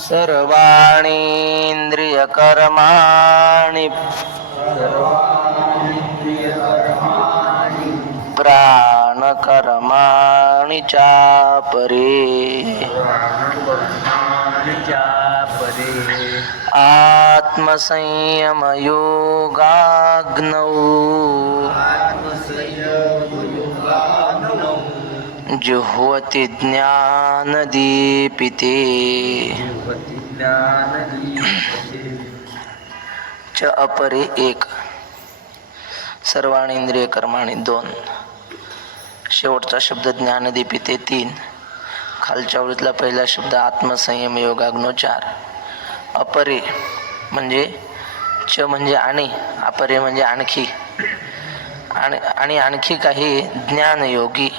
सर्वाणि इंद्रियकर्माणि प्राणकर्माणि चापरे आत्मसंयमयोगाग्नौ जुह्वति ज्ञानदीपिते च अपरे एक. सर्वाणि इंद्रिय कर्माणि 2. शेवटचा शब्द ज्ञानदीपिते 3. खालच्या ओळीतला पहिला शब्द आत्मसंयम योगाग्नो 4. अपरे म्हणजे च म्हणजे आणि, अपरे म्हणजे आणखी, आणि आणखी काही ज्ञानयोगी.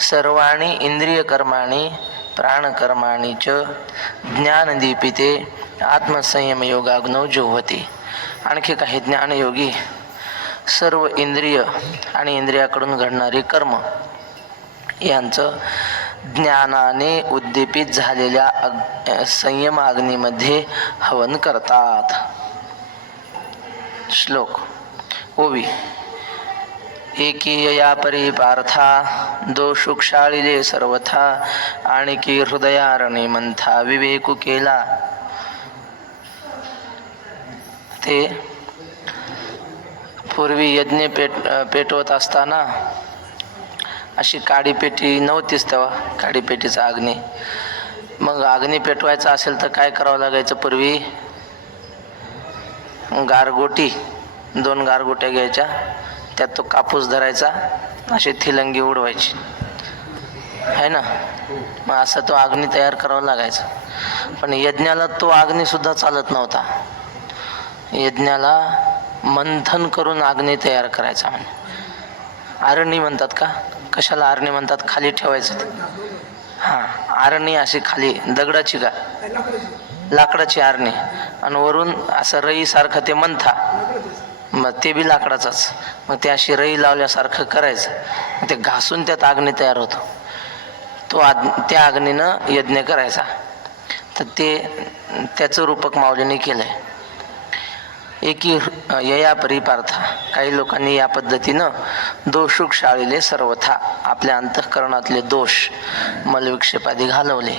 सर्वाणि इंद्रिय कर्माणि प्राणकर्माणि च ज्ञानदीपिते आत्मसंयम योगाग्नौ जुह्वति. आणखी काही ज्ञानयोगी सर्व इंद्रिय आणि इंद्रियाकडून घडणारी कर्म यांचं ज्ञानाने उद्दीपित झालेल्या संयम अग्नीमध्ये हवन करतात. श्लोक. ओवी. एकीयया परी पार्था दोषु क्षाळिले सर्वथा आणिकी हृदयारणे मंथा विवेकू केला. ते पूर्वी यज्ञ पेटवत असताना अशी काडी पेटी नव्हतीच तेव्हा, काडी पेटीचा अग्नी. मग अग्नी पेटवायचा असेल तर काय करावं लागायचं? पूर्वी गारगोटी, 2 गारगोट्या घ्यायच्या, त्यात तो कापूस धरायचा, अशी थिलंगी उडवायची आहे ना. मग असं तो अग्नी तयार करावा लागायचा. पण यज्ञाला तो अग्नी सुद्धा चालत नव्हता. यज्ञाला मंथन करून अग्नी तयार करायचा. म्हणजे आरणी म्हणतात का? कशाला आरणी म्हणतात? खाली ठेवायचं. आरणी अशी खाली दगडाची का लाकडाची आरणी, आणि वरून असं रई सारखं ते मंथा, मग ते बी लाकडाचाच. मग ते अशी रई लावल्यासारखं करायचं. ते घासून त्यात अग्नी तयार होतो. त्या अग्नीनं यज्ञ करायचा. तर त्याचं रूपक माऊलीने केलंय. एकी यया परिपार्था. काही लोकांनी या पद्धतीनं दोषु क्षाळिले सर्वथा, आपल्या अंतःकरणातले दोष मलविक्षेपादी घालवले.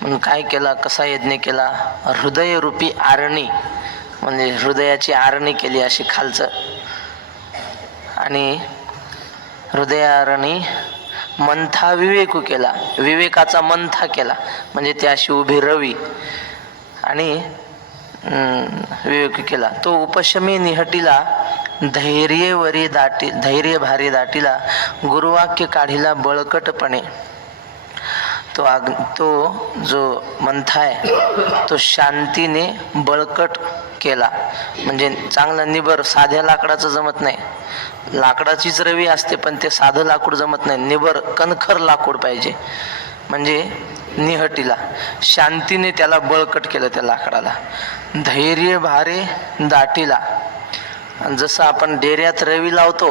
म्हणून काय केला? कसा यज्ञ केला? हृदयरूपी आरणी, म्हणजे हृदयाची आरणी केली अशी खालचं, आणि हृदयारणी मंथा विवेकू केला, विवेकाचा मंथा केला. म्हणजे ती अशी उभी रवी आणि विवेक केला. तो उपशमी निहटीला धैर्य भारी दाटीला गुरुवाक्य काढीला बळकटपणे. तो जो मंथा आहे तो शांतीने बळकट केला. म्हणजे चांगला निबर, साध्या लाकडाचं जमत नाही. लाकडाचीच रवी असते पण ते साधं लाकूड जमत नाही. निबर कणखर लाकूड पाहिजे. म्हणजे निहटीला शांतीने त्याला बळकट केलं त्या लाकडाला. धैर्य भारे दाटीला. जसं आपण डेऱ्यात रवी लावतो,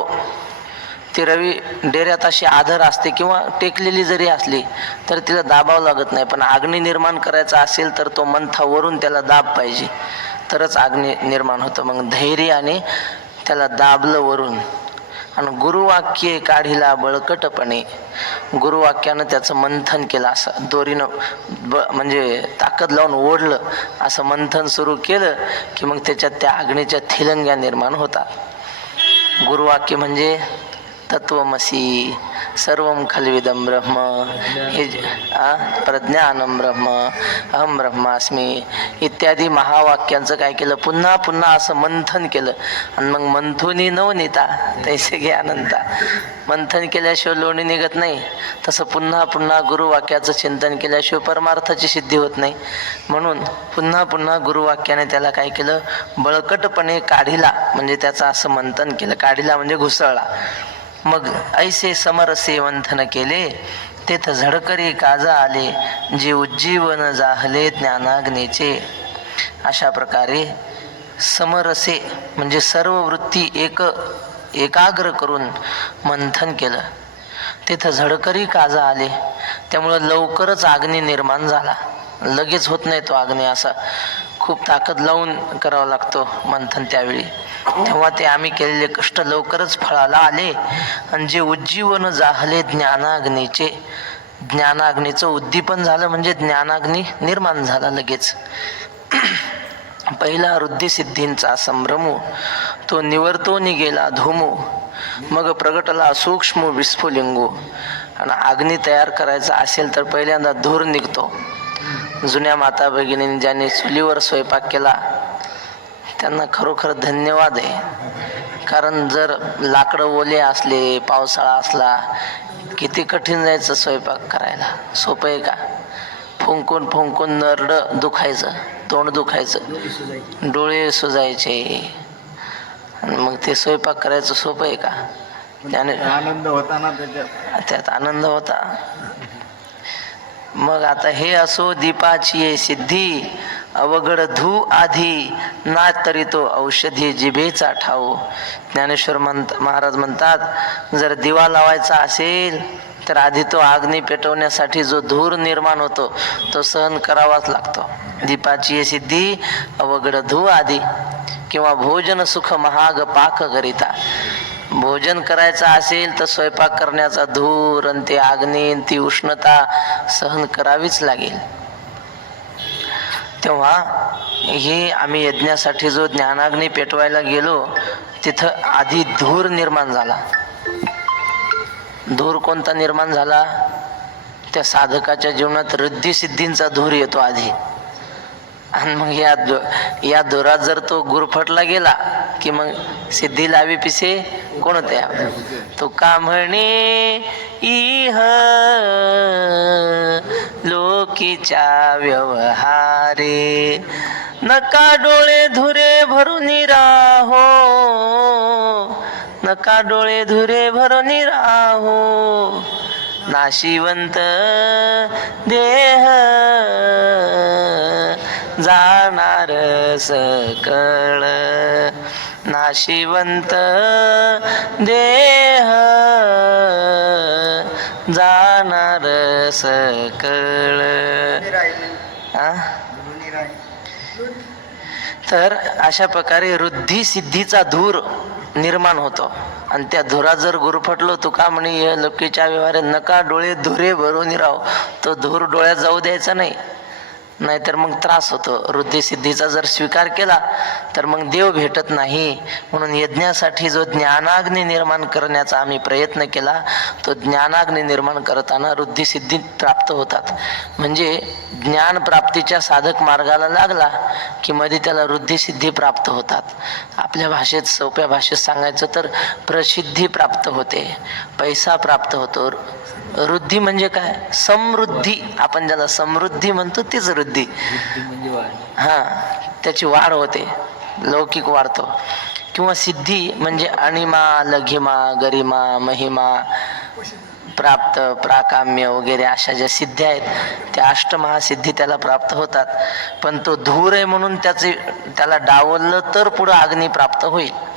ती रवी डेऱ्यात अशी आधर असते किंवा टेकलेली जरी असली तर तिला दाबावं लागत नाही. पण अग्नी निर्माण करायचा असेल तर तो मंथावरून त्याला दाब पाहिजे, तरच अग्नी निर्माण होतं. मग धैर्याने त्याला दाबलं वरून. आणि गुरुवाक्य काढीला बळकटपणे, गुरुवाक्यानं त्याचं मंथन केलं. असं दोरीनं म्हणजे ताकद लावून ओढलं, असं मंथन सुरू केलं की मग त्याच्यात त्या अग्नीच्या थिलंग्या निर्माण होतात. गुरुवाक्य म्हणजे तत्वमसी सर्वं खल्विदं ब्रह्म, हे प्रज्ञानं ब्रह्म, अहम ब्रह्मास्मी इत्यादी महावाक्यांचं काय केलं? पुन्हा पुन्हा असं मंथन केलं. आणि मग मंथुनी नवनीता तैसे ज्ञानंता. मंथन केल्याशिवाय लोणी निघत नाही, तसं पुन्हा पुन्हा गुरुवाक्याचं चिंतन केल्याशिवाय परमार्थाची सिद्धी होत नाही. म्हणून पुन्हा पुन्हा गुरुवाक्याने त्याला काय केलं? बळकटपणे काढीला, म्हणजे त्याचं असं मंथन केलं. काढीला म्हणजे घुसळला. मग ऐसे समरसे मंथन केले तेथ झडकरी काजा आले, जे उज्जीवन जाहले ज्ञानाग्नीचे. अशा प्रकारे समरसे म्हणजे सर्व वृत्ती एकाग्र करून मंथन केलं. तेथ झडकरी काजा आले, त्यामुळं लवकरच अग्नी निर्माण झाला. लगेच होत नाही तो अग्नी, असा खूप ताकद लावून करावा लागतो मंथन त्यावेळी. तेव्हा ते आम्ही केलेले कष्ट लवकरच फळाला आले आणि जे उज्जीवन जाहले ज्ञानाग्नीचे, ज्ञानाग्नीचं उद्दीपन झालं म्हणजे ज्ञानाग्नी निर्माण झाला लगेच. पहिला रुद्धिसिद्धींचा संभ्रमू तो निवर्तो निगेला धूमू, मग प्रगटला सूक्ष्म विस्फुलिंगू. आणि अग्नी तयार करायचा असेल तर पहिल्यांदा धूर निघतो. जुन्या माता भगिनींनी ज्यांनी चुलीवर स्वयंपाक केला त्यांना खरोखर धन्यवाद आहे. कारण जर लाकडं ओले असले, पावसाळा असला, किती कठीण जायचं स्वयंपाक करायला. सोपं आहे का? फुंकून फुंकून नरडं दुखायचं, तोंड दुखायचं, डोळे सुजायचे, आणि मग ते स्वयंपाक करायचं सोपं आहे का? त्याने आनंद होता ना त्यात आनंद होता. मग आता हे असो दीपाची सिद्धी, अवघड धू आधी ना तरी तो औषधी जिभेचा ठाऊ. ज्ञानेश्वर महाराज म्हणतात, जर दिवा लावायचा असेल तर आधी तो अग्नी पेटवण्यासाठी जो धूर निर्माण होतो तो सहन करावाच लागतो. दीपाची सिद्धी अवघड धू आधी, किंवा भोजन सुख महाग पाक करिता. भोजन करायचं असेल तर स्वयंपाक करण्याचा धूर आणि ते अग्नी, ती उष्णता सहन करावीच लागेल. तेव्हा हे आम्ही यज्ञासाठी जो ज्ञानाग्नी पेटवायला गेलो तिथं आधी धूर निर्माण झाला. धूर कोणता निर्माण झाला? त्या साधकाच्या जीवनात रिद्धी-सिद्धींचा धूर येतो आधी. आणि मग या धुरात जर तो गुरफटला गेला की मग सिद्धी लावी पिसे कोणत्या? तो का म्हणे इह लोकीच्या व्यवहारे, नका डोळे धुरे भरून राहो, नका डोळे धुरे भरून राहो. नाशिवंत देह जाणार सकळ, नाशिवंत देह जाणार सकळ. तर अशा प्रकारे रुद्धी सिद्धीचा धूर निर्माण होतो. आणि त्या धुरात जर गुरफटलो, तुका म्हणे लोकीच्या व्यवहारे नका डोळे धुरे भरून राहो. तो धूर डोळ्यात जाऊ द्यायचा नाही, नाहीतर मग त्रास होतो. रुद्धी सिद्धीचा जर स्वीकार केला तर मग देव भेटत नाही. म्हणून यज्ञासाठी जो ज्ञानाग्नी निर्माण करण्याचा आम्ही प्रयत्न केला, तो ज्ञानाग्नी निर्माण करताना रुद्धी सिद्धी प्राप्त होतात. म्हणजे ज्ञान प्राप्तीच्या साधक मार्गाला लागला की मध्ये त्याला रुद्धी सिद्धी प्राप्त होतात. आपल्या भाषेत, सोप्या भाषेत सांगायचं तर प्रसिद्धी प्राप्त होते, पैसा प्राप्त होतो. रुद्धी म्हणजे काय? समृद्धी. आपण ज्याला समृद्धी म्हणतो तीच रुद्धी. हा, त्याची वाढ होते, लौकिक वाढतो. किंवा सिद्धी म्हणजे अणिमा, लघिमा, गरिमा, महिमा प्राप्त, प्राकाम्य वगैरे अशा ज्या सिद्ध्या आहेत त्या अष्टमहासिद्धी त्याला प्राप्त होतात. पण तो धूर आहे म्हणून त्याला डावललं तर पुढं अग्नी प्राप्त होईल.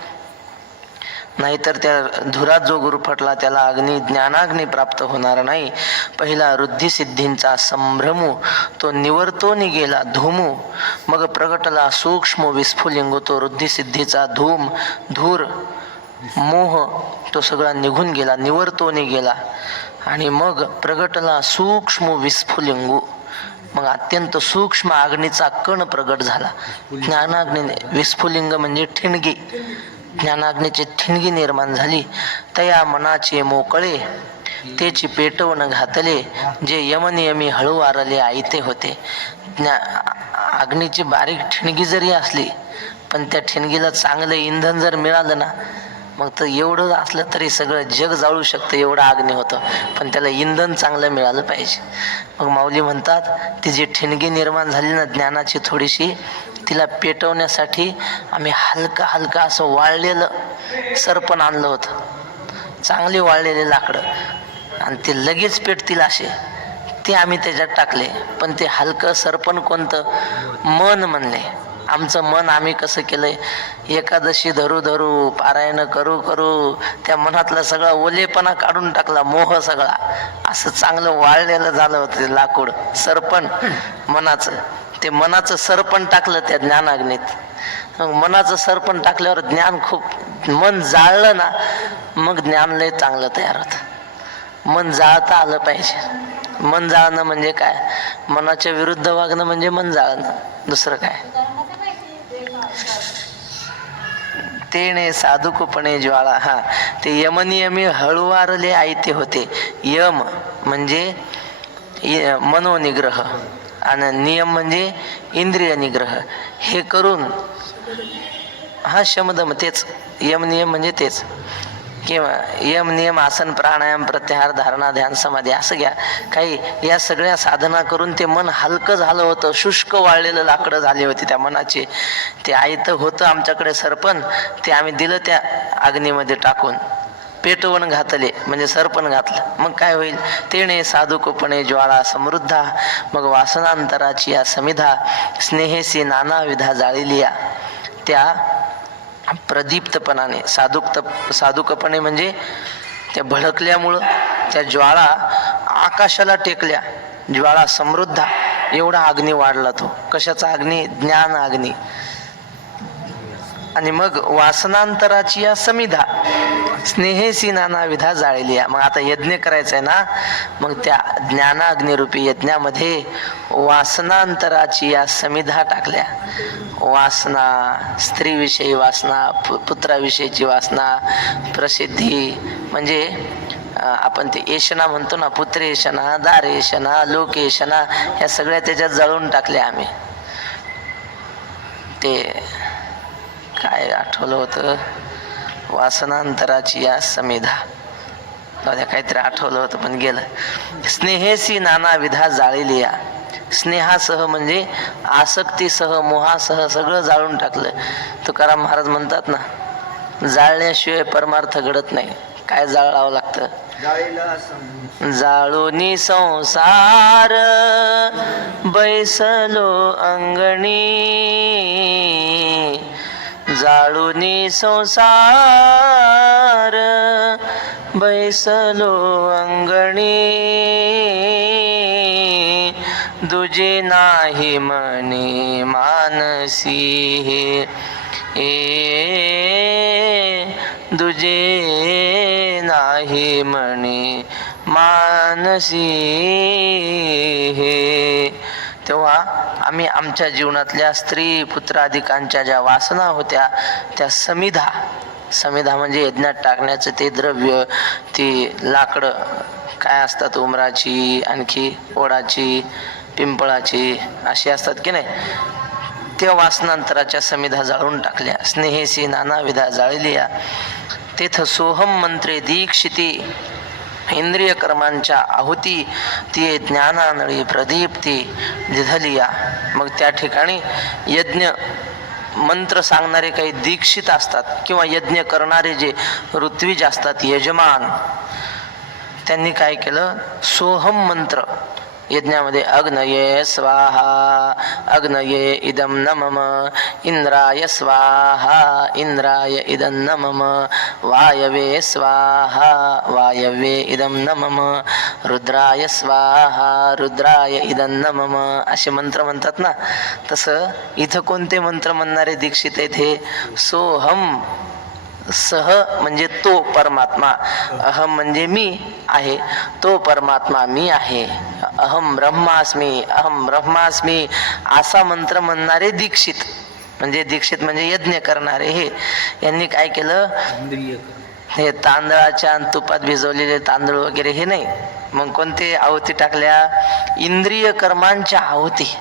नाहीतर त्या धुरात जो गुरफटला त्याला अग्नी, ज्ञानाग्नी प्राप्त होणार नाही. पहिला रुद्धी सिद्धींचा संभ्रमू तो निवर्तो निगेला धूमू, मग प्रगटला सूक्ष्म विस्फुलिंग. तो रुद्धी सिद्धीचा धूर, मोह तो सगळा निघून गेला, निवर्तो निगेला. आणि मग प्रगटला सूक्ष्म विस्फुलिंगू, मग अत्यंत सूक्ष्म अग्नीचा कण प्रगट झाला. ज्ञानाग्नी, विस्फुलिंग म्हणजे ठिणगी, ज्ञानाग्नीची ठिणगी निर्माण झाली. तया मनाचे मोकळे तेची पेटवून घातले, जे यमनियमी हळू आरले आयते होते. अग्नीची बारीक ठिणगी जरी असली पण त्या ठिणगीला चांगलं इंधन जर मिळालं ना, मग तर एवढं असलं तरी सगळं जग जाळू शकतं, एवढं अग्नी होतं. पण त्याला इंधन चांगलं मिळालं पाहिजे. मग माऊली म्हणतात, ती जी ठिणगी निर्माण झाली ना ज्ञानाची थोडीशी, तिला पेटवण्यासाठी आम्ही हलका हलका असं वाळलेलं सरपण आणलं होतं, चांगले वाळलेले लाकडं, आणि ते लगेच पेटतील असे ते आम्ही त्याच्यात टाकले. पण ते हलकं सरपण कोणतं? मन म्हणले. आमचं मन आम्ही कसं केलंय, एकादशी धरू धरू पारायण करू करू त्या मनातला सगळा ओलेपणा काढून टाकला, मोह सगळा. असं चांगलं वाळलेलं झालं होतं ते लाकूड, सरपण मनाचं. ते मनाचं सरपण टाकलं त्या ज्ञानाग्नीत. मनाचं सरपण टाकल्यावर ज्ञान खूप, मन जाळलं ना मग ज्ञान लय चांगलं तयार होतं. मन जाळता आलं पाहिजे. मन जाळणं म्हणजे काय? मनाच्या विरुद्ध वागणं म्हणजे मन जाळणं, दुसरं काय? तेने साधुकपणे ज्वाळा. हा, ते यमनियमी हळुवारले आयते होते. यम म्हणजे मनोनिग्रह आणि नियम म्हणजे इंद्रिय निग्रह. हे करून हा शमदम तेच यम नियम म्हणजे तेच, किंवा यम नियम आसन प्राणायाम प्रत्याहार धारणा ध्यान समाधी असं घ्या काही. या सगळ्या साधना करून ते मन हलकं झालं होतं, शुष्क वाळलेलं लाकडं झाली होती त्या मनाची. ते आयतं होतं आमच्याकडे सरपण, ते आम्ही दिलं त्या अग्नीमध्ये टाकून, पेटवण घातले म्हणजे सरपण घातलं. मग काय होईल? तेने साधुकपणे ज्वाळा समृद्धा. मग वासनांतराची या समिधा स्नेहेसी नानाविधा जाळिलिया. त्या प्रदीप्तपणाने, साधुकपणे म्हणजे त्या भडकल्यामुळं त्या ज्वाळा आकाशाला टेकल्या. ज्वाळा समृद्धा, एवढा अग्नी वाढला तो. कशाचा अग्नी? ज्ञान अग्नी. आणि मग वासनांतराची या समिधा स्नेहेसी नानाविधा जाळलिया. मग आता यज्ञ करायचा आहे ना, मग त्या ज्ञानाग्निरूपी यज्ञामध्ये वासनांतराची या समिधा टाकल्या. वासना, स्त्रीविषयी वासना, पुत्राविषयीची वासना, प्रसिद्धी म्हणजे आपण ते येशना म्हणतो ना, पुत्रेशना, दारेशना, लोकेशना, ह्या सगळ्या त्याच्यात जळून टाकल्या आम्ही. ते काय आठवलं होतं? वासनांतराची या समिधा, काहीतरी आठवलं होतं पण गेलं. स्नेहेसी नानाविधा जाळिलिया. स्नेहासह म्हणजे आसक्तीसह, मोहासह सगळं जाळून टाकलं. तुकाराम महाराज म्हणतात ना, जाळल्याशिवाय परमार्थ घडत नाही. काय जाळावं लागतं? जाळोनी संसार बैसलो अंगणी, जाळोनी संसार बैसलो अंगणी, दुजे नाही मनी मानसी हे, दुजे नाही मनी मानसी हे. तेव्हा आम्ही आमच्या जीवनातल्या स्त्री पुत्राधिकांच्या ज्या वासना होत्या त्या समिधा, समिधा म्हणजे यज्ञात टाकण्याचं ते द्रव्य, ती लाकडं काय असतात, उमराची, आणखी ओडाची, पिंपळाची अशी असतात की नाही, त्या वासनांतराच्या समिधा जाळून टाकल्या. स्नेहेसी नानाविधा जाळलिया. तेथ सोहम मंत्रे दीक्षिती इंद्रिय कर्मांच्या आहुती ती ज्ञानानळी प्रदीप्ती दिधलिया. मग त्या ठिकाणी यज्ञ मंत्र सांगणारे काही दीक्षित असतात किंवा यज्ञ करणारे जे ऋत्विज असतात, यजमान, त्यांनी काय केलं? सोहम मंत्र यज्ञामध्ये अग्नये स्वाहा, अग्नये इदं नमम, इंद्राय स्वाहा, इंद्राय इदं नमम, वायवे स्वाहा, वायवे इदं नमम, रुद्राय स्वाहा, रुद्राय इदं नमम, असे मंत्र म्हणतात ना. तसं इथं कोणते मंत्र म्हणणारे दीक्षित आहेत? हे सोहम. सह म्हणजे तो परमात्मा, अहम म्हणजे मी आहे, तो परमात्मा मी आहे, अहम ब्रह्मास्मी, अहम ब्रह्मास्मी असा मंत्र म्हणणारे दीक्षित. म्हणजे दीक्षित म्हणजे यज्ञ करणारे. हे यांनी काय केलं? हे तांदळाच्या आणि तुपात भिजवलेले तांदूळ वगैरे हे नाही, मग कोणते आहुती टाकल्या? इंद्रिय कर्मांच्या आहुती.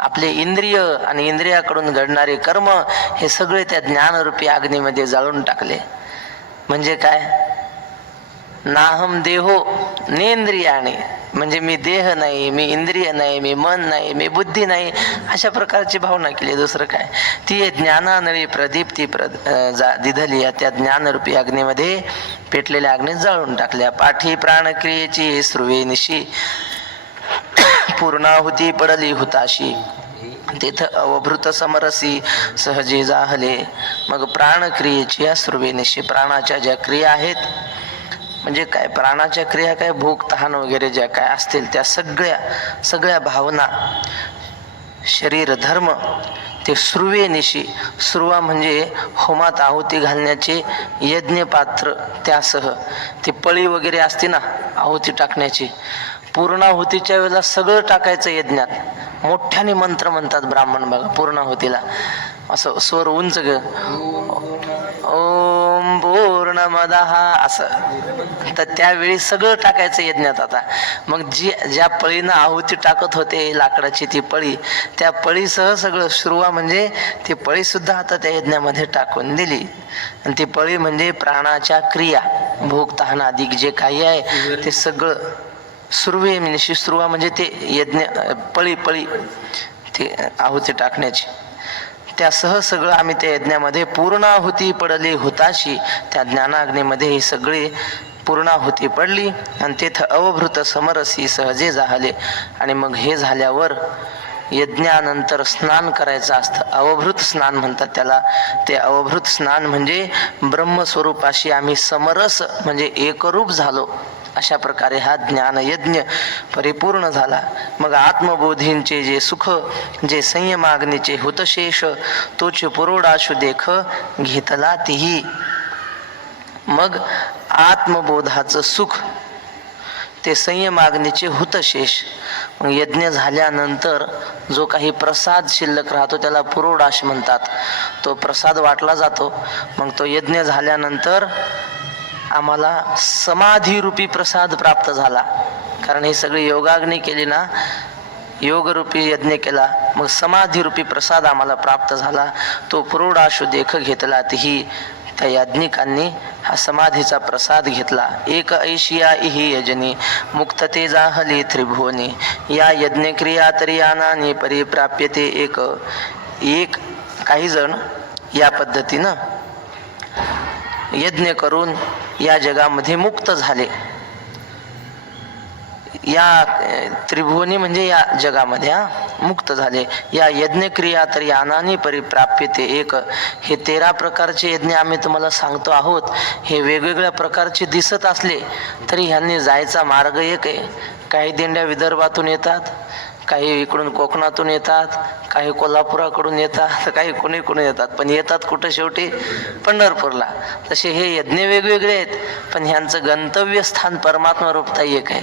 आपले इंद्रिय आणि इंद्रियाकडून घडणारे कर्म हे सगळे त्या ज्ञानरूपी अग्नीमध्ये जाळून टाकले. म्हणजे काय? नाहम देहो नेंद्रियाने, म्हणजे मी देह नाही, मी इंद्रिय नाही, मी मन नाही, मी बुद्धी नाही, अशा प्रकारची भावना केली. दुसरं काय? ती ज्ञानानळी प्रदीप्ती दिधली, त्या ज्ञानरूपी अग्नीमध्ये पेटलेल्या अग्नीत जाळून टाकल्या. पाठी प्राणक्रियेची स्रुवे निशी पूर्णाहुती पडली हुताशी. तिथं अवभृत समरसी सहजे जाहले. मग प्राणक्रियेची या सुरवेनिशी प्राणाच्या ज्या क्रिया आहेत, म्हणजे काय प्राणाच्या क्रिया काय, भूक तहान वगैरे ज्या काय असतील त्या सगळ्या भावना, शरीर धर्म ते सुरवेनिशी, सुरवा म्हणजे होमात आहुती घालण्याचे यज्ञ पात्र, त्यासह ती पळी वगैरे असते ना आहुती टाकण्याची, पूर्णाहुतीच्या वेळेला सगळं टाकायचं यज्ञात. मोठ्याने मंत्र म्हणतात ब्राह्मण बघा पूर्णाहुतीला, असं स्वर उंच ग, ओम पूर्णमदः असं. तर त्यावेळी सगळं टाकायचं यज्ञात. आता मग ज्या पळीनं आहुती टाकत होते लाकडाची ती पळी, त्या पळीसह सगळं सुरुवा म्हणजे ती पळी सुद्धा आता त्या यज्ञामध्ये टाकून दिली. आणि ती पळी म्हणजे प्राणाच्या क्रिया, भूक तहान आदी जे काही आहे ते सगळं सुरवे म्हणजे सुरुवा म्हणजे ते यज्ञ पळी ते आहुती टाकण्याची, त्यासह सगळं आम्ही त्या यज्ञामध्ये पूर्णाहुती पडली हुताशी. त्या ज्ञानाग्नीमध्ये ही सगळी पूर्णाहुती पडली आणि तेथ अवभृत समरसी सहजे जाहले. आणि मग हे झाल्यावर यज्ञानंतर स्नान करायचं असतं, अवभृत स्नान म्हणतात त्याला. ते अवभृत स्नान म्हणजे ब्रह्मस्वरूपाशी आम्ही समरस म्हणजे एकरूप झालो, अशा प्रकारे हा ज्ञानयज्ञ परिपूर्ण झाला. मग आत्मबोधींचे जे सुख, जे संयमाग्नीचे हुतशेष, तोच पुरोडाशु देख घेतला तीही. मग आत्मबोधाचं सुख ते संयमाग्नीचे हुतशेष. मग यज्ञ झाल्यानंतर जो काही प्रसाद शिल्लक राहतो त्याला पुरोडाश म्हणतात. तो प्रसाद वाटला जातो. मग तो यज्ञ झाल्यानंतर आम्हाला समाधीरूपी प्रसाद प्राप्त झाला. कारण ही सगळी योगाग्नी केली ना, योगरूपी यज्ञ केला, मग समाधीरूपी प्रसाद आम्हाला प्राप्त झाला. तो पुरोडाशु देख घेतला तीही. त्या याज्ञिकांनी हा समाधीचा प्रसाद घेतला. एक ऐशिया इही यजनी मुक्तते जाहली त्रिभुवनी. या यज्ञक्रिया तरी आनानी परिप्राप्यते एक. काही जण या पद्धतीनं यज्ञ करून या जगामध्ये मुक्त झाले. या त्रिभुवनी म्हणजे या जगामध्ये मुक्त झाले. या यज्ञक्रिया तरी आनानी परिप्राप्यते एक. हे 13 प्रकारचे यज्ञ आम्ही तुम्हाला सांगतो आहोत. हे वेगवेगळ्या प्रकारचे दिसत असले तरी ह्यांनी जायचा मार्ग एक आहे. काही दिंड्या विदर्भातून येतात, काही इकडून कोकणातून येतात, काही कोल्हापुराकडून येतात, काही कोणी येतात, पण येतात कुठं शेवटी पंढरपूरला. तसे हे यज्ञ वेगवेगळे आहेत, पण ह्यांचं गंतव्य स्थान परमात्मा रूपता एक आहे.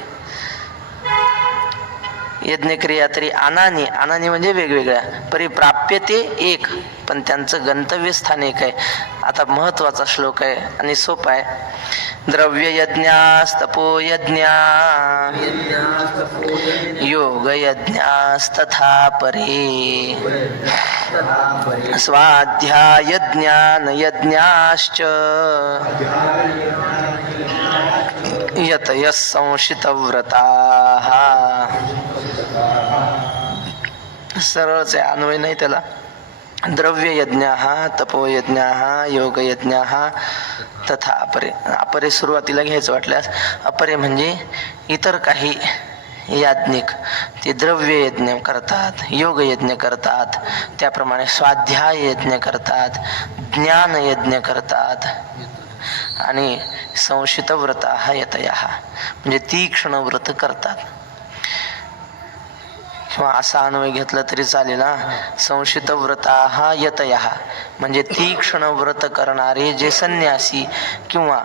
यज्ञक्रिया तरी आनानी म्हणजे वेगवेगळ्या, परिप्राप्यते एक, पण त्यांचं गंतव्य स्थान एक आहे. आता महत्वाचा श्लोक आहे आणि सोपा आहे. द्रव्य यज्ञास्तपो यज्ञा योग यज्ञास्तथा परे स्वाध्याय ज्ञान यज्ञाश्च यतयः संशितव्रताः. सरळच आहे, अन्वय नाही त्याला. द्रव्य यज्ञाः तपोयज्ञाः योगयज्ञाः तथा अपरे. अपरे सुरुवातीला घ्यायचं वाटल्यास. अपरे म्हणजे इतर काही याज्ञिक ते द्रव्य यज्ञ करतात, योग यज्ञ करतात, त्याप्रमाणे स्वाध्याय यज्ञ करतात, ज्ञान यज्ञ करतात, आणि संशित व्रताः यतयः म्हणजे तीक्ष्ण व्रत करतात. किंवा असा अन्वय घेतला तरी चालेल. संशित व्रताः यतयः म्हणजे तीक्ष्ण व्रत करणारे जे संन्यासी किंवा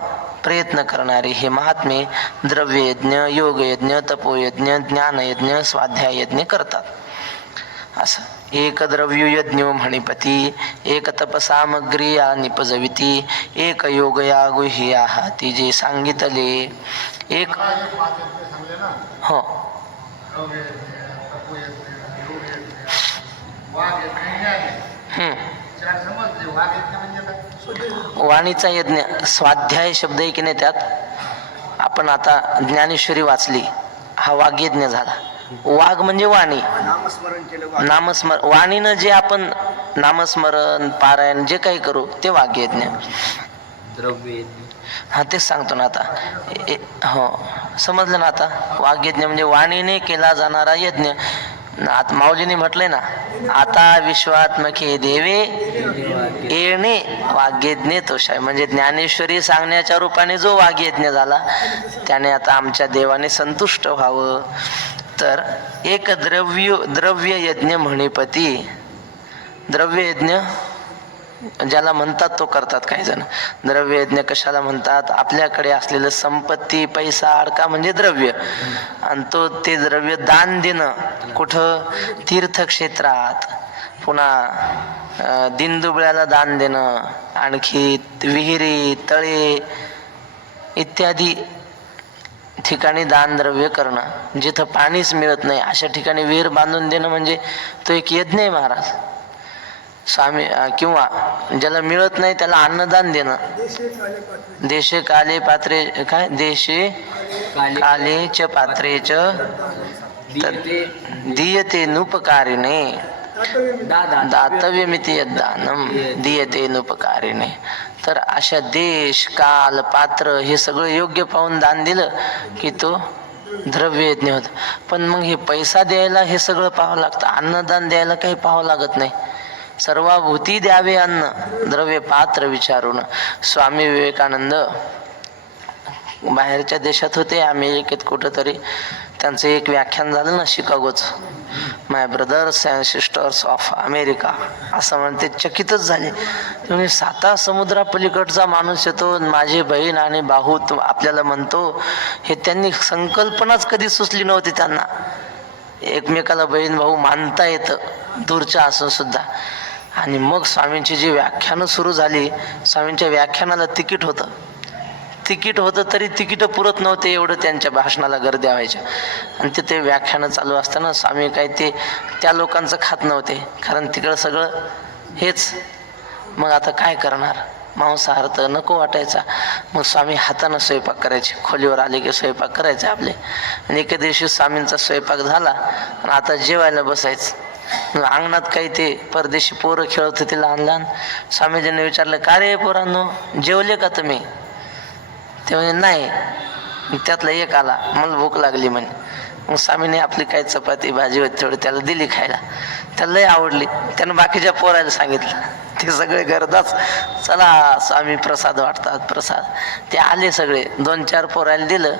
प्रयत्न करणारे हे महात्मे द्रव्ययज्ञ, योगयज्ञ, तपोयज्ञ, ज्ञानयज्ञ, स्वाध्याय यज्ञ करतात. असं एक द्रव्ययज्ञो म्हणिपती, एक तपसामग्रिया निपजविती, एक योगया गुह्याः ती जे सांगितले. एक हो वाणीचा यज्ञ. स्वाध्याय शब्द आहे की नाही त्यात. आपण आता ज्ञानेश्वरी वाचली, हा वाग्यज्ञ झाला. वाघ म्हणजे वाणी, नामस्मरण. वाणीनं जे आपण नामस्मरण पारायण जे काही करू ते वाग्यज्ञ. हा तेच सांगतो ना आता. हो समजलं ना आता. वाग्यज्ञ म्हणजे वाणीने केला जाणारा यज्ञ. माऊलीने म्हटलंय ना, आता विश्वात्मके देवे येणे वाग्यज्ञ तोषाय. म्हणजे ज्ञानेश्वरी सांगण्याच्या रूपाने जो वाग्यज्ञ झाला त्याने आता आमच्या देवाने संतुष्ट व्हावं. तर एक द्रव्य यज्ञ म्हणिपती. द्रव्य यज्ञ ज्याला म्हणतात तो करतात काही जण. द्रव्य यज्ञ कशाला म्हणतात? आपल्याकडे असलेलं संपत्ती, पैसा, अडका म्हणजे द्रव्य, आणि तो ते द्रव्य दान देणं. कुठं? तीर्थक्षेत्रात, पुन्हा दिनदुबळ्याला दान देणं, आणखी विहिरी, तळे इत्यादी ठिकाणी दान द्रव्य करणं. जिथं पाणीच मिळत नाही अशा ठिकाणी विहीर बांधून देणं म्हणजे तो एक यज्ञ आहे महाराज. स्वामी किंवा ज्याला मिळत नाही त्याला अन्नदान देणं. देशे काले पात्रे, काय देशे कालेच पात्रेच दीयते नुपकारिणे दातव्यमिति यद्दानम दीयते नुपकारिणे. तर अशा देश, काल, पात्र हे सगळं योग्य पाहून दान दिलं की तो द्रव्य यज्ञ होत. पण मग हे पैसा द्यायला हे सगळं पाहावं लागतं, अन्नदान द्यायला काही पाहावं लागत नाही. सर्वाभूती द्यावे अन्न, द्रव्य पात्र विचारून. स्वामी विवेकानंद बाहेरच्या देशात होते, अमेरिकेत कुठंतरी. त्यांचं एक व्याख्यान झालं ना शिकागोच, my brothers and sisters of America, असं म्हणते. चकितच झाले. तुम्ही 7 समुद्रापलीकडचा माणूस येतो, माझी बहीण आणि भाऊ आपल्याला म्हणतो, हे त्यांनी संकल्पनाच कधी सुचली नव्हती त्यांना. एकमेकाला बहीण भाऊ मानता येतं दूरच्या असून सुद्धा. आणि मग स्वामींची जी व्याख्यानं सुरू झाली, स्वामींच्या व्याख्यानाला तिकीट होतं तरी तिकीट पुरत नव्हते, एवढं त्यांच्या भाषणाला गर्द्या व्हायच्या. आणि ते व्याख्यानं चालू असताना स्वामी काय ते त्या लोकांचं खात नव्हते, कारण तिकडं सगळं हेच. मग आता काय करणार? मांसाहार तर नको वाटायचा. मग स्वामी हातानं स्वयंपाक करायचे, खोलीवर आले की स्वयंपाक करायचे आपले. आणि एके दिवशी स्वामींचा स्वयंपाक झाला आणि आता जेवायला बसायचं. अंगणात काही ते परदेशी पोरं खेळत होते लहान लहान. स्वामीजींनी विचारलं, का रे पोरांनो, जेवले का तुम्ही? ते म्हणजे नाही. त्यातला एक आला, मला भूक लागली म्हणे. मग स्वामीने आपली काही चपाती भाजी होती थोडी त्याला दिली खायला. त्याला लय आवडली. त्यानं बाकीच्या पोरायला सांगितलं. ते सगळे गरदाच, चला स्वामी प्रसाद वाटतात प्रसाद. ते आले सगळे, 2-4 पोरायला दिलं.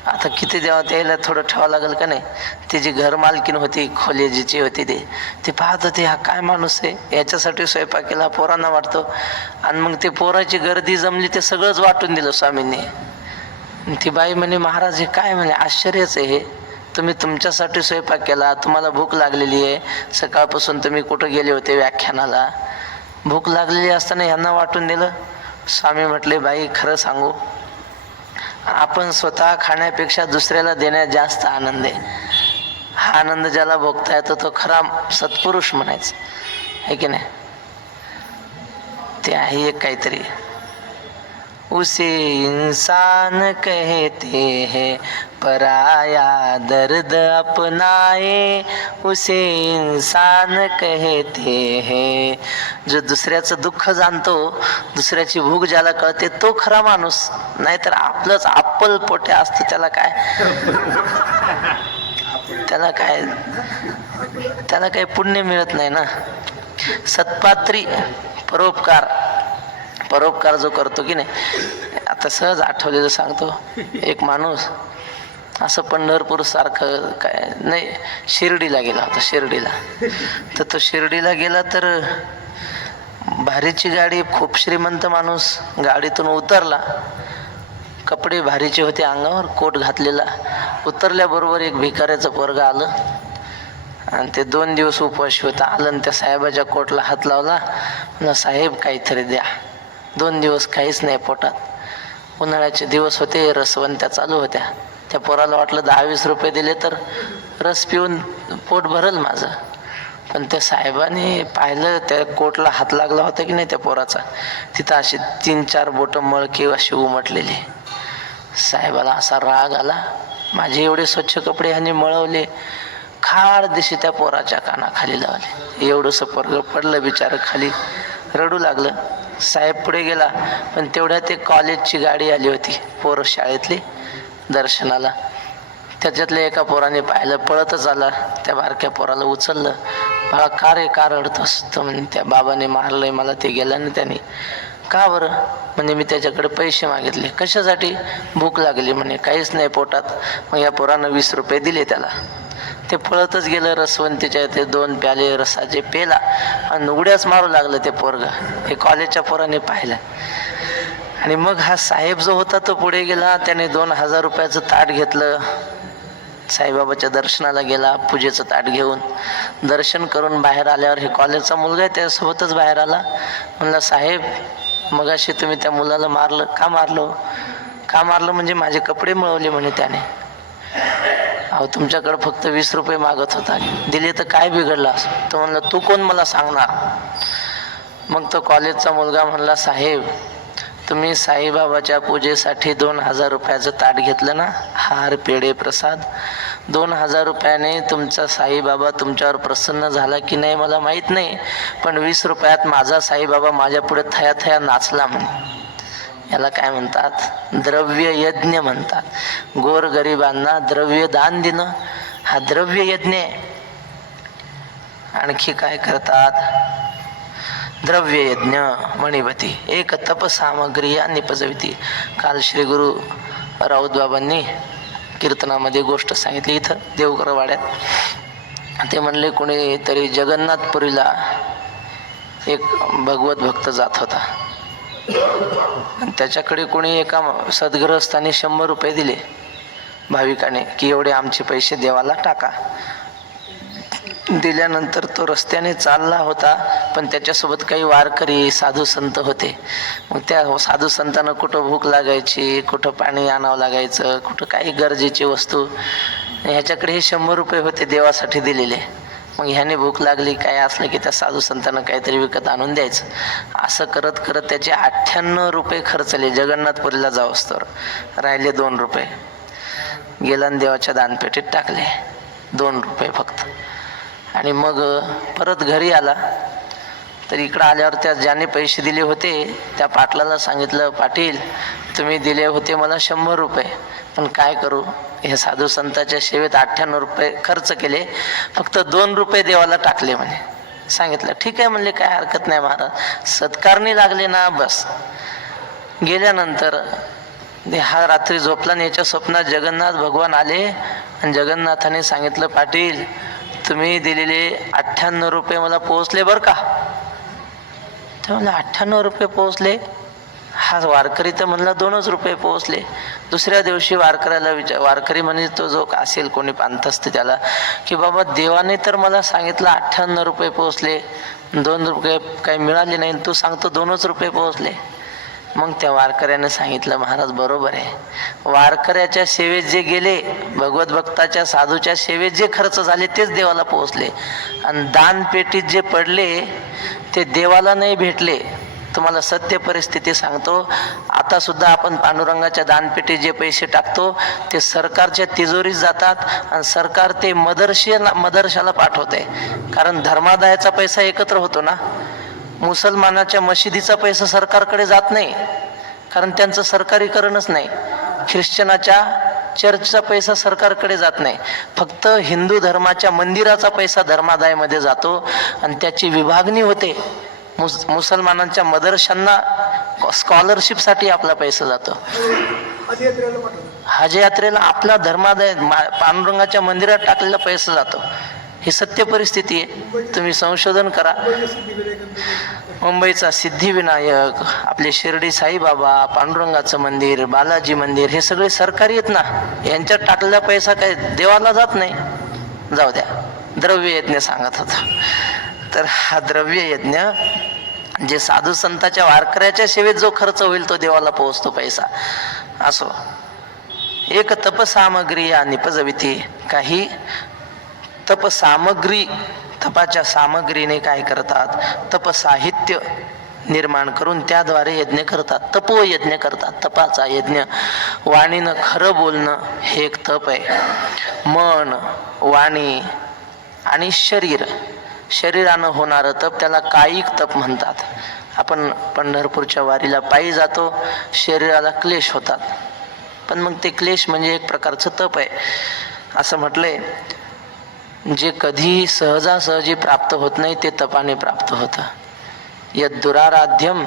आता किती देवा, त्याला थोडं ठेवावं लागेल का नाही. ती जी घर मालकीन होती, खोली जिची होती, ते पाहत होते, हा काय माणूस आहे, याच्यासाठी स्वयंपाक केला, पोरांना वाटतो. आणि मग ते पोराची गर्दी जमली, ते सगळंच वाटून दिलं स्वामींनी. ती बाई म्हणे, महाराज हे काय म्हणे, आश्चर्यच आहे हे. तुम्ही तुमच्यासाठी स्वयंपाक केला, तुम्हाला भूक लागलेली आहे, सकाळपासून तुम्ही कुठं गेले होते व्याख्यानाला, भूक लागलेली असताना यांना वाटून दिलं. स्वामी म्हटले, बाई खरं सांगू, आपण स्वतः खाण्यापेक्षा दुसऱ्याला देण्यात जास्त आनंद आहे. हा आनंद ज्याला भोगता येतो तो खरा सत्पुरुष म्हणायचं आहे की नाही. ते आहे एक काहीतरी, उसे इंसान कहते हैं पराया दर्द अपनाए, उसे इंसान कहते हैं. जो दुसऱ्याचं दुःख जाणतो, दुसऱ्याची भूक ज्याला कळते, तो खरा माणूस. नाहीतर आपलंच अप्पल पोट्या असतं, त्याला काय पुण्य मिळत नाही ना. सत्पात्री परोपकार जो करतो की नाही. आता सहज आठवलेलं सांगतो. एक माणूस असं पंढरपूर सारखं काय नाही, शिर्डीला गेला होता. तर तो शिर्डीला गेला, तर भारीची गाडी, खूप श्रीमंत माणूस गाडीतून उतरला. कपडे भारीचे होते अंगावर, कोट घातलेला. उतरल्याबरोबर एक भिकाऱ्याचं पोरगा आलं आणि ते 2 दिवस उपवाशी होता. आलं आणि त्या साहेबाच्या कोटला हात लावला. ना साहेब काहीतरी द्या. 2 दिवस काहीच नाही पोटात. उन्हाळ्याचे दिवस होते, रसवंत्या चालू होत्या. त्या पोराला वाटलं 10-20 रुपये दिले तर रस पिऊन पोट भरल माझं. पण त्या साहेबाने पाहिलं, त्या कोटला हात लागला होता की नाही त्या पोराचा, तिथं अशी 3-4 बोटं मळके अशी उमटलेली. साहेबाला असा राग आला, माझे एवढे स्वच्छ कपडे ह्याने मळवले, खाड दिशी त्या पोराच्या कानाखाली लावले. एवढंसं पोरगं पडलं बिचारं खाली, रडू लागलं. साहेब पुढे गेला, पण तेवढ्यात एक कॉलेजची गाडी आली होती, पोरं शाळेतली दर्शनाला. त्याच्यातल्या एका पोराने पाहिलं, पळतच आला, त्या बारक्या पोराला उचललं. बाळा का रे, का रडतोस? तर म्हणे त्या बाबाने मारलंय मला, ते गेलं ना त्याने. का बरं? म्हणजे मी त्याच्याकडे पैसे मागितले. कशासाठी? भूक लागली म्हणे, काहीच नाही पोटात. मग या पोरानं 20 रुपये दिले त्याला. ते पळतच गेलं, रसवंतीच्या ते 2 प्याले रसाचे पेला आणि उड्याच मारू लागलं ते पोरग. हे कॉलेजच्या पोराने पाहिलं. आणि मग हा साहेब जो होता तो पुढे गेला, त्याने 2000 रुपयाचं ताट घेतलं, साईबाबाच्या दर्शनाला गेला पूजेचं ताट घेऊन. दर्शन करून बाहेर आल्यावर हे कॉलेजचा मुलगा आहे त्यासोबतच बाहेर आला. म्हणला, साहेब मगाशी तुम्ही त्या मुलाला मारलं. का मारलं? का मारलं म्हणजे माझे कपडे मिळवले म्हणे त्याने. अहो तुमच्याकडे फक्त 20 रुपये मागत होता, दिले तर काय बिघडला? तो म्हणला, तू कोण मला सांगणार? मग तो कॉलेजचा मुलगा म्हणला, साहेब तुम्ही साईबाबाच्या पूजेसाठी 2000 रुपयाचं ताट घेतलं ना, हार पेढे प्रसाद. 2000 रुपयाने तुमचा साईबाबा तुमच्यावर प्रसन्न झाला की नाही मला माहीत नाही, पण 20 रुपयात माझा साईबाबा माझ्या पुढे थया थया नाचला म्हणे. याला काय म्हणतात? द्रव्य यज्ञ म्हणतात. गोरगरिबांना द्रव्य दान देणं हा द्रव्य यज्ञ आहे. आणखी काय करतात? द्रव्य यज्ञ मणिपती एक तप सामग्री या निपजविती. काल श्री गुरु राऊत बाबांनी कीर्तनामध्ये गोष्ट सांगितली इथं देवकरवाड्यात. ते म्हणले, कोणीतरी जगन्नाथपुरीला एक भगवत भक्त जात होता आणि त्याच्याकडे कोणी एका सद्गृहस्थाने 100 रुपये दिले भाविकाने, की एवढे आमचे पैसे देवाला टाका. दिल्यानंतर तो रस्त्याने चालला होता, पण त्याच्यासोबत काही वारकरी साधू संत होते. मग त्या साधू संतांना कुठं भूक लागायची, कुठं पाणी आणावं लागायचं, कुठं काही गरजेची वस्तू. ह्याच्याकडे हे 100 रुपये होते देवासाठी दिलेले. मग ह्याने भूक लागली, काय असलं की त्या साधू संतांना काहीतरी विकत आणून द्यायचं. असं करत करत त्याचे 98 रुपये खर्चले जगन्नाथपुरीला जाऊस्तोवर. राहिले 2 रुपये. गेला आणि देवाच्या दानपेटीत टाकले 2 रुपये फक्त. आणि मग परत घरी आला, तर इकडं आल्यावर त्या ज्याने पैसे दिले होते त्या पाटलाला सांगितलं, पाटील तुम्ही दिले होते मला 100 रुपये, पण काय करू, हे साधू संतांच्या सेवेत 98 रुपये खर्च केले, फक्त 2 रुपये देवाला टाकले म्हणे. सांगितलं, ठीक आहे म्हणले, काय हरकत नाही महाराज, सत्कारणी लागले ना बस. गेल्यानंतर हा रात्री झोपला आणि याच्या स्वप्नात जगन्नाथ भगवान आले आणि जगन्नाथाने सांगितलं, पाटील तुम्ही दिलेले 98 रुपये मला पोहोचले बरं का. ते म्हणलं 98 रुपये पोहोचले. हा वारकरी तर म्हणला 2च रुपये पोहोचले. दुसऱ्या दिवशी वारकऱ्याला वारकरी म्हणे तो जो असेल कोणी पांथस्थ त्याला, की बाबा देवाने तर मला सांगितलं 98 रुपये पोहोचले, 2 रुपये काही मिळाले नाही, तू सांगतो 2च रुपये पोहोचले. मग त्या वारकऱ्याने सांगितलं, महाराज बरोबर आहे, वारकऱ्याच्या सेवेत जे गेले, भगवत भक्ताच्या साधूच्या सेवेत जे खर्च झाले तेच देवाला पोहोचले, आणि दानपेटीत जे पडले ते देवाला नाही भेटले. तुम्हाला सत्य परिस्थिती सांगतो, आता सुद्धा आपण पांडुरंगाच्या दानपेटीत जे पैसे टाकतो ते सरकारच्या तिजोरीत जातात आणि सरकार ते मदरशाला पाठवते. कारण धर्मादायाचा पैसा एकत्र होतो ना. मुसलमानाच्या मशिदीचा पैसा सरकारकडे जात नाही, कारण त्यांचं सरकारीकरणच नाही. ख्रिश्चनाच्या चर्चचा पैसा सरकारकडे जात नाही, फक्त हिंदू धर्माच्या मंदिराचा पैसा धर्मादायामध्ये जातो आणि त्याची विभागणी होते. मुसलमानांच्या मदरशांना स्कॉलरशिपसाठी आपला पैसा जातो. हज यात्रेला आपला धर्मादाय पांडुरंगाच्या मंदिरात टाकलेला पैसा जातो. ही सत्य परिस्थिती आहे, तुम्ही संशोधन करा. मुंबईचा सिद्धिविनायक, आपले शिर्डी साईबाबा, पांडुरंगाचं मंदिर, बालाजी मंदिर, हे सगळे सरकारी आहेत ना. यांच्यात टाकलेला पैसा काही देवाला जात नाही. जाऊ द्या, द्रव्य यज्ञ सांगत होता. तर हा द्रव्य यज्ञ जे साधू संतांच्या वारकऱ्याच्या सेवेत जो खर्च होईल तो देवाला पोहोचतो पैसा. असो, एक तपसामग्री या निपजविती. काही तपसामग्री, तपाच्या सामग्रीने काय करतात, तपसाहित्य निर्माण करून त्याद्वारे यज्ञ करतात. तपोयज्ञ करतात. तपाचा यज्ञ. वाणीनं खरं बोलणं हे एक तप आहे. मन, वाणी आणि शरीरानं होणारं तप त्याला कायिक तप म्हणतात. आपण पंढरपूरच्या वारीला पायी जातो, शरीराला क्लेश होतात, पण मग ते क्लेश म्हणजे एक प्रकारचं तप आहे. असं म्हटलंय, जे कधी सहजासहजी प्राप्त होत नाही ते तपाने प्राप्त होतं. यद्दुराराध्यम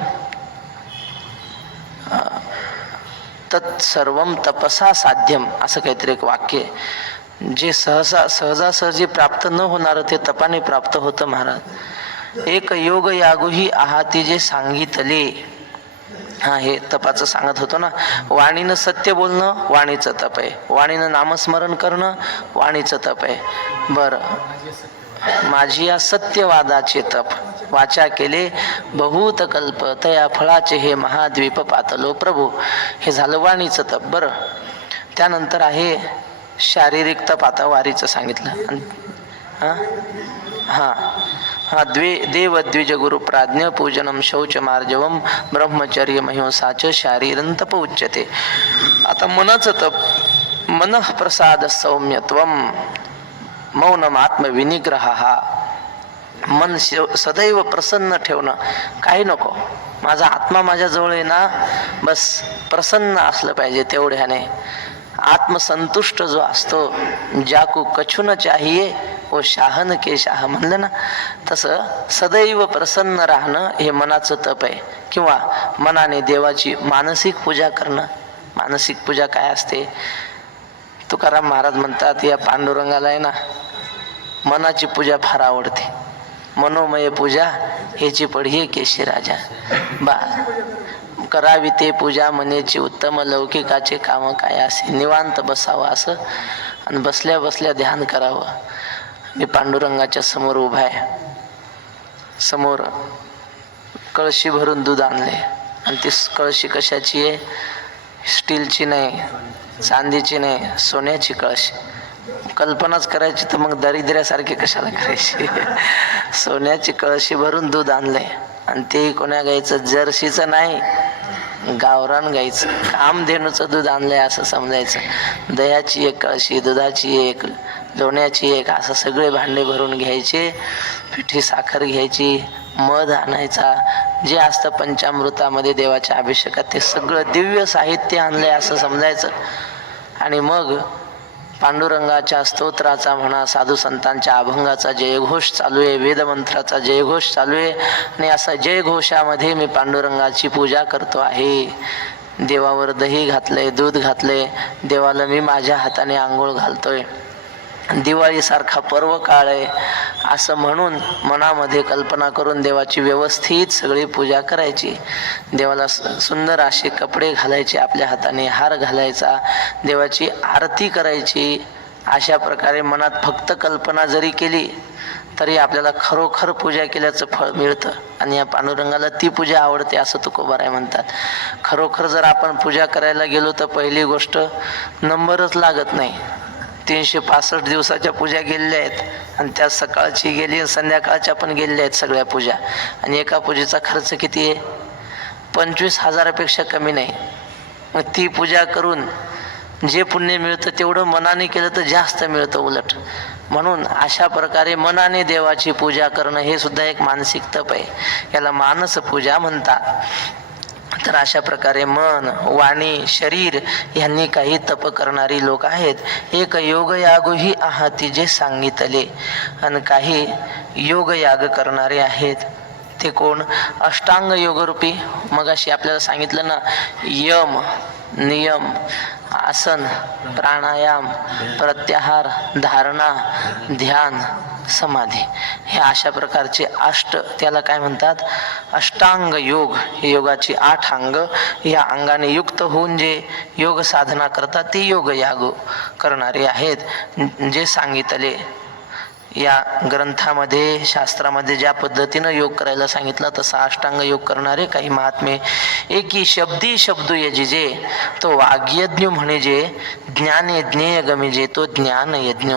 तत्सर्वम तपसा साध्यम, असं काहीतरी एक वाक्य आहे. जे सहजासहजी प्राप्त न होणार ते तपाने प्राप्त होतं महाराज. एक योग यागुही आहाती जे सांगितले. हा, हे तपाचं सांगत होतो ना. वाणीनं सत्य बोलणं वाणीचं तप आहे, वाणीनं नामस्मरण करणं वाणीचं तप आहे. बर, माझी या सत्यवादाचे तप, वाचा केले बहुत कल्प तया फळाचे हे महाद्वीप पातलो प्रभू, हे झालं वाणीचं तप. बरं, त्यानंतर आहे शारीरिक तप. आता वारीचं सांगितलं. हा हा देव द्विज गुरु प्राज्ञ पूजनम शौच मार्जवम ब्रह्मचर्य महिंसाच शारीरं तप उच्यते. आता मनाचं तप. मन प्रसाद सौम्यत्वम मौनम आत्मविनिग्रह. हा मन सदैव प्रसन्न ठेवणं, काही नको, माझा आत्मा माझ्या जवळ आहे ना, बस प्रसन्न असलं पाहिजे तेवढ्याने. आत्मसंतुष्ट जो असतो, जाकू कछुन चाहिये ओ शाहन के शाह म्हणलं ना, तसं सदैव प्रसन्न राहणं हे मनाचं तप आहे. किंवा मनाने देवाची मानसिक पूजा करणं. मानसिक पूजा काय असते? तुकाराम महाराज म्हणतात, या पांडुरंगाला आहे ना मनाची पूजा फार आवडते. मनोमय पूजा ह्याची पढिये केशी राजा. बा करावी ते पूजा मनेची उत्तम, लौकिकाचे काम काय असे. निवांत बसावं असं, आणि बसल्या बसल्या ध्यान करावं. मी पांडुरंगाच्या समोर उभा आहे, समोर कळशी भरून दूध आणले, आणि ती कळशी कशाची आहे? स्टीलची नाही, चांदीची नाही, सोन्याची कळशी. कल्पनाच करायची तर मग दारिद्र्यासारखी कशाला करायची. सोन्याची कळशी भरून दूध आणलंय, आणि ते कोण्या गायचं? जर्सीचं नाही, गावरान गायचं, कामधेनूचं दूध आणलंय असं समजायचं. दह्याची एक कळशी, दुधाची एक, लोण्याची एक, असं सगळे भांडे भरून घ्यायचे. पिठी साखर घ्यायची, मध आणायचा, जे असतं पंचामृतामध्ये देवाच्या अभिषेकात ते सगळं दिव्य साहित्य आणलंय असं समजायचं. आणि मग पांडुरंगाच्या स्तोत्राचा म्हणा, साधू संतांच्या अभंगाचा जयघोष चालू आहे, वेदमंत्राचा जयघोष चालू आहे, आणि असा जयघोषामध्ये मी पांडुरंगाची पूजा करतो आहे. देवावर दही घातलंय, दूध घातलंय, देवाला मी माझ्या हाताने आंघोळ घालतोय, दिवाळीसारखा पर्व काळ आहे असं म्हणून मनामध्ये कल्पना करून देवाची व्यवस्थित सगळी पूजा करायची. देवाला सुंदर असे कपडे घालायचे, आपल्या हाताने हार घालायचा, देवाची आरती करायची. अशा प्रकारे मनात फक्त कल्पना जरी केली तरी आपल्याला खरोखर पूजा केल्याचं फळ मिळतं. आणि या पांडुरंगाला ती पूजा आवडते असं तुकोबाराय म्हणतात. खरोखर जर आपण पूजा करायला गेलो तर पहिली गोष्ट नंबरच लागत नाही. 365 दिवसाच्या पूजा गेलेल्या आहेत, आणि त्या सकाळची गेली, संध्याकाळच्या पण गेलेल्या आहेत सगळ्या पूजा, आणि एका पूजेचा खर्च किती आहे? 25,000पेक्षा कमी नाही. मग ती पूजा करून जे पुण्य मिळतं तेवढं मनाने केलं तर जास्त मिळतं उलट. म्हणून अशा प्रकारे मनाने देवाची पूजा करणं हे सुद्धा एक मानसिक तप आहे, याला मानस पूजा म्हणतात. तर अशा प्रकारे मन, वाणी, शरीर यांनी काही तप करणारी लोक आहेत. एक योगयागही आहाती जे सांगितले, आणि काही योगयाग करणारे आहेत. ते कोण? अष्टांग योगरूपी. मगाशी आपल्याला सांगितलं ना, यम, नियम, आसन, प्राणायाम, प्रत्याहार, धारणा, ध्यान, समाधी, हे अशा प्रकारचे त्याला काय म्हणतात? अष्टांग योग. योगाची 8 अंग, या अंगाने युक्त होऊन जे योग साधना करतात ते योग याग करणारे आहेत. जे सांगितले या ग्रंथामध्ये, शास्त्रामध्ये ज्या पद्धतीनं योग करायला सांगितलं तसा अष्टांग योग करणारे काही महात्मे. एकी शब्दी शब्दू यजिजे, तो वाग्यज्ञ म्हणे जे, ज्ञाने ज्ञेय गमिजे, तो ज्ञान यज्ञ.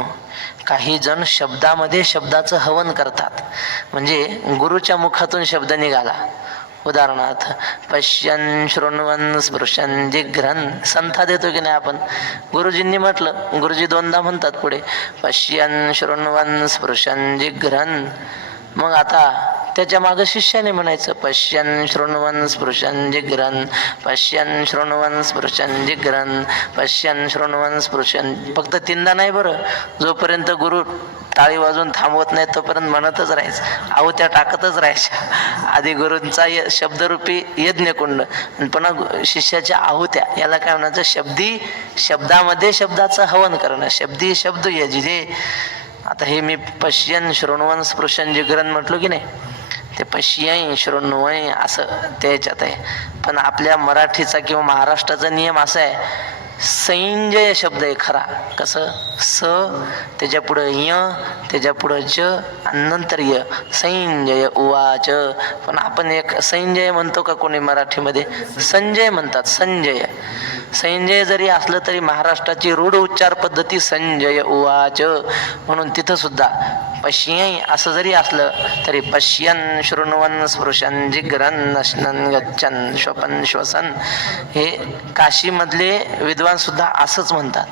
काही जण शब्दामध्ये शब्दाचं हवन करतात, म्हणजे गुरुच्या मुखातून शब्द निघाला. उदाहरणार्थ, पश्यन शृण्वन स्पृशन जिघ्रन, संथा देतो की नाही आपण? गुरुजींनी म्हटलं, गुरुजी 2दा म्हणतात पुढे, पश्यन शृण्वन स्पृशन जिघ्रन. मग आता त्याच्या मागं शिष्याने म्हणायचं पश्यन शृण्वन् स्पृशन जिग्रन, पश्यन शृण्वन् स्पृशन जिग्रन, पश्यन शृण्वन् स्पृशन. फक्त तीनदा नाही बरं, जोपर्यंत गुरु टाळी वाजून थांबवत नाही तोपर्यंत म्हणतच राहायचं, आहुत्या टाकतच राहायच्या. आधी गुरूंचा शब्दरूपी यज्ञकुंड आणि पुन्हा शिष्याच्या आहुत्या, याला काय म्हणायचं, शब्दामध्ये शब्दाचं हवन करणं, शब्दी शब्द यजिजे. आता हे मी पश्यन शृण्वन् स्पृशन जिग्रन म्हटलो की नाही, ते पश्यय शृण्वय असं त्याच्यात आहे. पण आपल्या मराठीचा किंवा महाराष्ट्राचा नियम असा आहे, संजय शब्द आहे खरा. कसं, स त्याच्या पुढं य, त्याच्या पुढं च आणि नंतर य, संजय उवाच. पण आपण एक संजय म्हणतो का कोणी मराठीमध्ये, संजय म्हणतात. संजय जरी असलं तरी महाराष्ट्राची रूढ उच्चार पद्धती संजय उवाच. म्हणून तिथं सुद्धा पश्यय असं जरी असलं तरी पश्यन शृण्वन् स्पृशन जिग्रन नश्नन गच्छन श्वपन श्वसन. हे काशीमधले विद्वान सुद्धा असंच म्हणतात.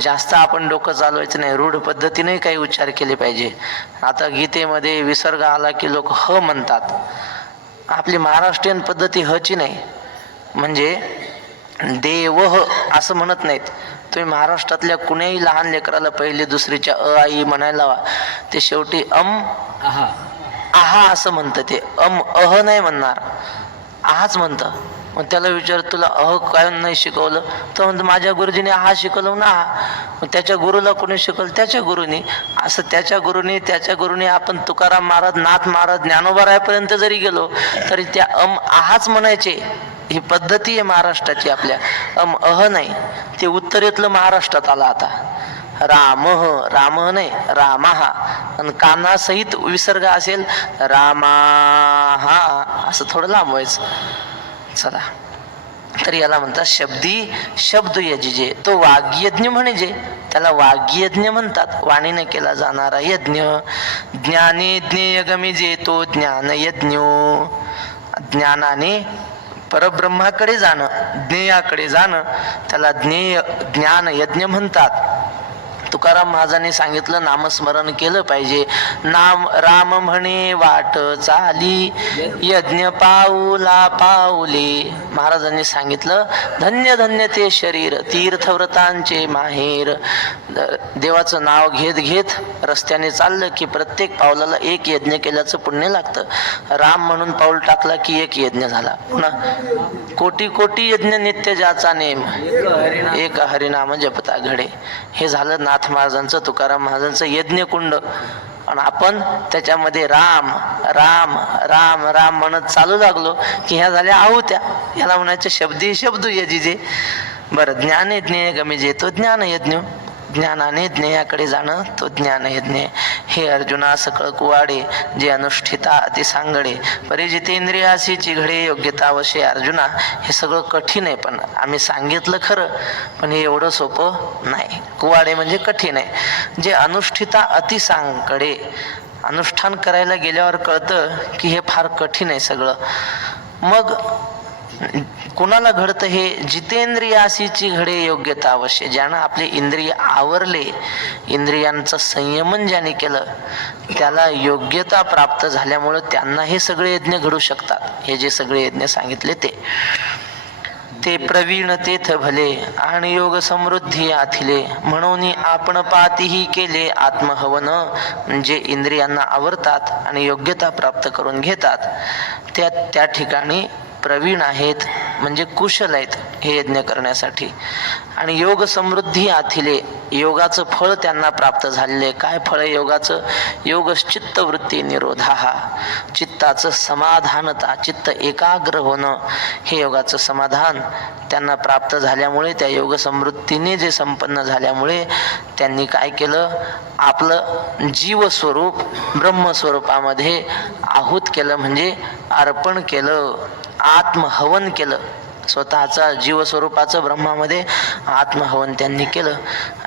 जास्त आपण डोकं चालवायचं नाही, रूढ पद्धतीने काही उच्चार केले पाहिजे. आता गीतेमध्ये विसर्ग आला की लोक ह म्हणतात. आपली महाराष्ट्रीयन पद्धती हची नाही, म्हणजे देव असं म्हणत नाहीत. तुम्ही महाराष्ट्रातल्या कुण्याही लहान लेकराला पहिली दुसरीच्या अ आई म्हणायला लावा, ते शेवटी आहा असं म्हणतं. ते अह नाही म्हणणार, आहाच म्हणतं. मग त्याला विचार, तुला अह काय नाही शिकवलं? तर म्हणतो माझ्या गुरुजीने आहा शिकवलं ना. मग त्याच्या गुरुला कोणी शिकवलं? त्याच्या गुरुनी. असं त्याच्या गुरुनी आपण तुकाराम महाराज, नाथ महाराज, ज्ञानोबा जरी गेलो तरी त्या आहाच म्हणायचे. ही पद्धती आहे महाराष्ट्राची आपल्या, अह नाही. ते उत्तरेतलं महाराष्ट्रात आला आता. राम नाही, रामाहा. आणि कानासहित विसर्ग असेल रामाहा, असं थोडं लांबवायचं. चला, तर याला म्हणतात शब्दी शब्द यजिजे. तो वाग्यज्ञ म्हणजे त्याला वाग्यज्ञ म्हणतात, वाणीने केला जाणारा यज्ञ. ज्ञाने ज्ञेय गमिजे तो ज्ञान यज्ञ. ज्ञानाने परब्रह्माकडे जाणं, ज्ञेयाकडे जाणं, त्याला ज्ञान यज्ञ म्हणतात. तुकाराम महाराजांनी सांगितलं नामस्मरण केलं पाहिजे. राम म्हणे वाट चाली यज्ञ पाऊला पाऊले. महाराजांनी सांगितलं धन्य धन्य ते शरीर तीर्थव्रतांचे माहेर. देवाचं नाव घेत घेत रस्त्याने चाललं की प्रत्येक पावलाला एक यज्ञ केल्याचं पुण्य लागतं. राम म्हणून पाऊल टाकला की एक यज्ञ झाला. पुन्हा कोटी कोटी यज्ञ नित्य ज्याचा नेम, एक हरिनाम जपता घडे. हे झालं नाथ महाराजांचं, तुकाराम महाराजांचं यज्ञकुंड. आणि आपण त्याच्यामध्ये राम राम राम राम म्हणत चालू लागलो की ह्या झाल्या आहुत्या. याला म्हणायचं शब्दी शब्द यजिजे. बरं, ज्ञाने ज्ञेय गमिजे तो ज्ञान यज्ञ. ज्ञानाने ज्ञेयाकडे जाणं तो ज्ञान यज्ञ. हे अर्जुना सकळ कुवाडे जे अनुष्ठिता अति सांगडे. परिजितेंद्रियासी चिघडे योग्यता वशे. अर्जुना, हे सगळं कठीण आहे, पण आम्ही सांगितलं खरं, पण हे एवढं सोपं नाही. कुवाडे म्हणजे कठीण आहे. जे अनुष्ठिता अति सांगडे, अनुष्ठान करायला गेल्यावर कळतं की हे फार कठीण आहे सगळं. मग कुणाला घडतं हे? जितेंद्रियासीची घडे योग्यता अवश्य. ज्यानं आपले इंद्रिय आवरले, इंद्रियांचं संयमन ज्याने केलं, त्याला योग्यता प्राप्त झाल्यामुळं त्यांना हे सगळे यज्ञ घडू शकतात. हे जे सगळे यज्ञ सांगितले ते प्रवीण तेथ भले आणि योग समृद्धी आथिले. म्हणून आपण पातीही केले आत्महवन. म्हणजे इंद्रियांना आवरतात आणि योग्यता प्राप्त करून घेतात, त्या ठिकाणी प्रवीण आहेत, म्हणजे कुशल आहेत हे यज्ञ करण्यासाठी. आणि योग समृद्धी आथिले, योगाचं फळ त्यांना प्राप्त झालेले. काय फळ आहे योगाचं? योगश्चित्त वृत्ती निरोधा. चित्ताचं समाधानता, चित्त एकाग्र होणं, हे योगाचं समाधान त्यांना प्राप्त झाल्यामुळे, त्या योग समृद्धीने जे संपन्न झाल्यामुळे त्यांनी काय केलं? आपलं जीवस्वरूप ब्रह्मस्वरूपामध्ये आहूत केलं, म्हणजे अर्पण केलं, आत्महवन केलं. स्वतःचा जीवस्वरूपाचं ब्रह्मामध्ये आत्महवन त्यांनी केलं.